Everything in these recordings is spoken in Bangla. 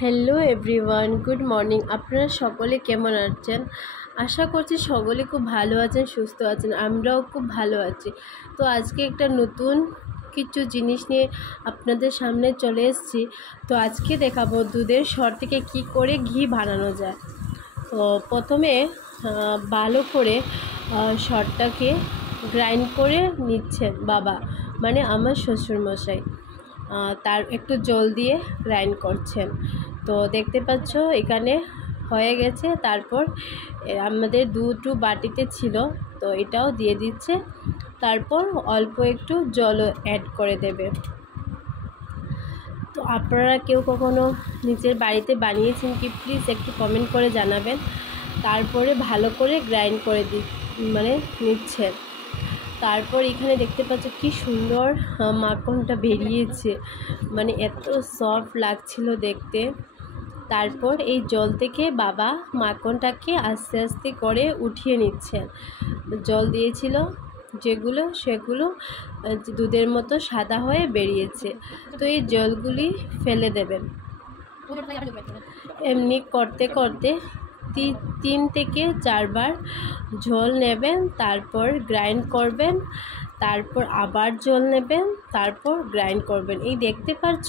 Hello everyone, good morning. আপনারা সকলে কেমন আছেন? আশা করছি সকলে খুব ভালো আছেন, সুস্থ আছেন। আমরাও খুব ভালো আছি। তো আজকে একটা নতুন কিছু জিনিস নিয়ে আপনাদের সামনে চলে এসেছি। তো আজকে দেখাবো দুধের সর থেকে কী করে ঘি বানানো যায়। তো প্রথমে ভালো করে সরটাকে গ্রাইন্ড করে নিচ্ছেন বাবা, মানে আমার শ্বশুরমশাই। তার একটু জল দিয়ে গ্রাইন্ড করছেন। তো দেখতে পাচ্ছ এখানে হয়ে গেছে। তারপর আমাদের দুটো বাটিতে ছিল, তো এটাও দিয়ে দিচ্ছে। তারপর অল্প একটু জলও অ্যাড করে দেবে। তো আপনারা কেউ কখনো নিজের বাড়িতে বানিয়েছেন কি প্লিজ একটু কমেন্ট করে জানাবেন। তারপরে ভালো করে গ্রাইন্ড করে নিচ্ছেন। তারপর এখানে দেখতে পাচ্ছ কি সুন্দর মাখনটা বেরিয়েছে, মানে এত সফট লাগছিল দেখতে। তারপর এই জল থেকে বাবা মাখনটাকে আস্তে আস্তে করে উঠিয়ে নিচ্ছেন। জল দিয়েছিল যেগুলো, সেগুলো দুধের মতো সাদা হয়ে বেরিয়েছে। তো এই জলগুলি ফেলে দেবেন। এমনি করতে করতে 3 থেকে 4 বার জল নেবেন, তারপর গ্রাইন্ড করবেন, তারপর আবার জল নেবেন, তারপর গ্রাইন্ড করবেন। এই দেখতে পাচ্ছ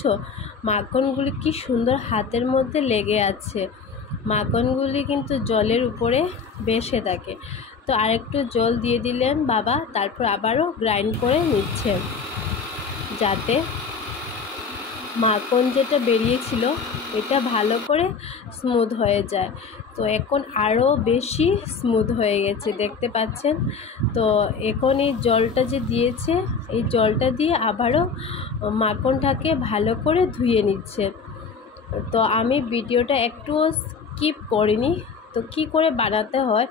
মাখনগুলি কি সুন্দর হাতের মধ্যে লেগে আছে। মাখনগুলি কিন্তু জলের উপরে বেশে থাকে। তো আরেকটু জল দিয়ে দিলেন বাবা, তারপর আবারও গ্রাইন্ড করে নিচ্ছেন যাতে মাখন যেটা বেরিয়েছিল এটা ভালো করে স্মুথ হয়ে যায়। তো এখন আরও বেশি স্মুথ হয়ে গেছে দেখতে পাচ্ছেন। তো এখন এই জলটা যে দিয়েছে, এই জলটা দিয়ে আবারও মাখনটাকে ভালো করে ধুয়ে নিচ্ছে। তো আমি ভিডিওটা একটুও স্কিপ করিনি। তো কি করে বানাতে হয়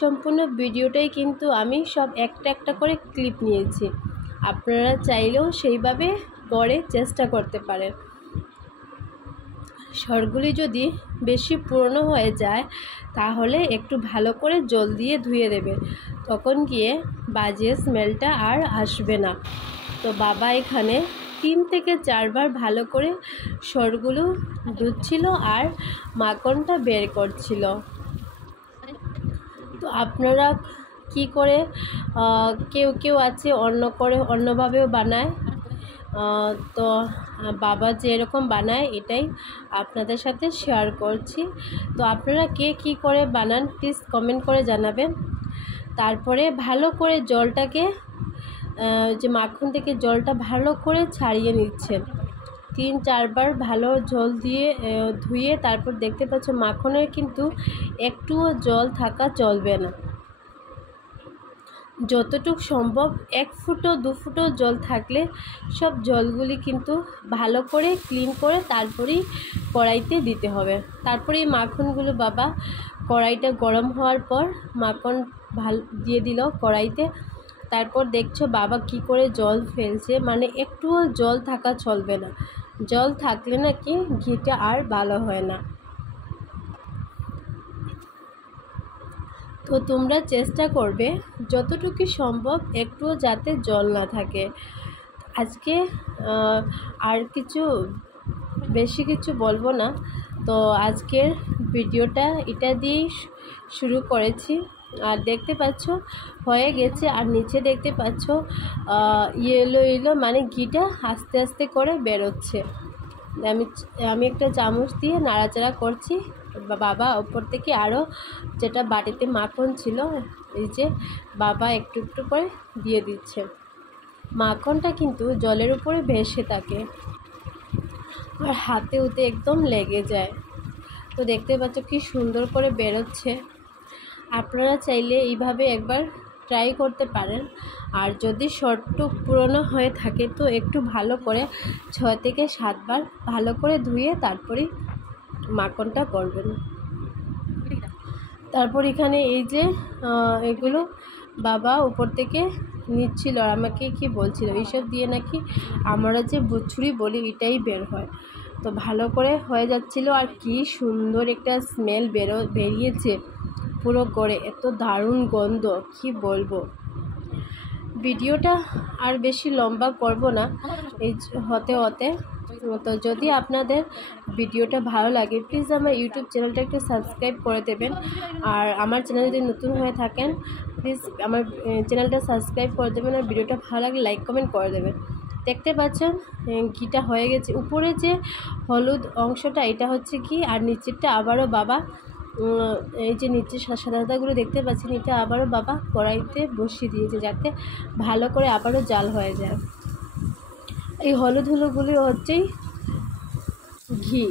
সম্পূর্ণ ভিডিওটাই কিন্তু আমি সব একটা একটা করে ক্লিপ নিয়েছি। আপনারা চাইলেও সেইভাবে করে চেষ্টা করতে পারেন। সরগুলি যদি বেশি পুরনো হয়ে যায় তাহলে একটু ভালো করে জল দিয়ে ধুয়ে দেবে, তখন গিয়ে বাজে স্মেলটা আর আসবে না। তো বাবা এখানে 3 থেকে 4 বার ভালো করে সরগুলো ধুচ্ছিল আর মাখনটা বের করছিল। তো আপনারা কি করে, কেউ কেউ আছে অন্যভাবেও বানায়। তো বাবা যেরকম বানায় এটাই আপনাদের সাথে শেয়ার করছি। তো আপনারা কে কী করে বানান প্লিজ কমেন্ট করে জানাবেন। তারপরে ভালো করে জলটাকে, যে মাখন থেকে জলটা ভালো করে ছাড়িয়ে নিচ্ছেন। 3-4 বার ভালো জল দিয়ে ধুয়ে তারপর দেখতে পাচ্ছ মাখনের কিন্তু একটুও জল থাকা চলবে না। যতটুকু সম্ভব 1 ফুটো 2 ফুটো জল থাকলে সব জলগুলি কিন্তু ভালো করে ক্লিন করে তারপরেই কড়াইতে দিতে হবে। তারপরে এই মাখনগুলো বাবা কড়াইটা গরম হওয়ার পর মাখন দিয়ে দিল কড়াইতে। তারপর দেখছো বাবা কি করে জল ফেলছে, মানে একটুও জল থাকা চলবে না। জল থাকলে নাকি ঘিটা আর ভালো হয় না। তো তোমরা চেষ্টা করবে যতটুকু সম্ভব একটুও যাতে জল না থাকে। আজকে আর বেশি কিছু বলবো না। তো আজকের ভিডিওটা এটা দিয়েই শুরু করেছি। আর দেখতে পাচ্ছ হয়ে গেছে, আর নিচে দেখতে পাচ্ছ ইয়েলো মানে ঘিটা আস্তে আস্তে করে বেরোচ্ছে। আমি একটা চামচ দিয়ে নাড়াচাড়া করছি। বাবা ওপর থেকে আরও যেটা বাটিতে মাখন ছিল এই যে বাবা একটু একটু করে দিয়ে দিচ্ছে। মাখনটা কিন্তু জলের উপরে ভেসে থাকে আর হাতে উতে একদম লেগে যায়। তো দেখতে পাচ্ছ কি সুন্দর করে বেরোচ্ছে। আপনারা চাইলে এইভাবে একবার ট্রাই করতে পারেন। আর যদি শর্টটুক পুরনো হয়ে থাকে তো একটু ভালো করে 6 থেকে 7 বার ভালো করে ধুয়ে তারপরেই মাখনটা করবেন। তারপর এখানে এই যে এগুলো বাবা উপর থেকে নিচ্ছিল আর আমাকে কি বলছিল, এইসব দিয়ে নাকি আমরা যে বুচ্ছুরি বলি এটাই বের হয়। তো ভালো করে হয়ে যাচ্ছিল আর কি সুন্দর একটা স্মেল বেরিয়েছে পুরো করে, এত দারুণ গন্ধ কি বলবো। ভিডিওটা আর বেশি লম্বা করব না, এই হতে হতে তো যদি আপনাদের ভিডিওটা ভালো লাগে প্লিজ আমার ইউটিউব চ্যানেলটা একটু সাবস্ক্রাইব করে দেবেন। আর আমার চ্যানেল যদি নতুন হয়ে থাকেন প্লিজ আমার চ্যানেলটা সাবস্ক্রাইব করে দেবেন, আর ভিডিওটা ভালো লাগলে লাইক কমেন্ট করে দেবেন। দেখতে পাচ্ছেন ঘিটা হয়ে গেছে। উপরে যে হলুদ অংশটা এটা হচ্ছে ঘি, আর নিচেরটা আবারও বাবা এই যে নিচে সাদা সাদাগুলো দেখতে পাচ্ছেন এটা আবারও বাবা কড়াইতে বসিয়ে দিয়েছে যাতে ভালো করে আবারও জাল হয়ে যায়। এই হলুদগুলি হচ্ছেই ঘি।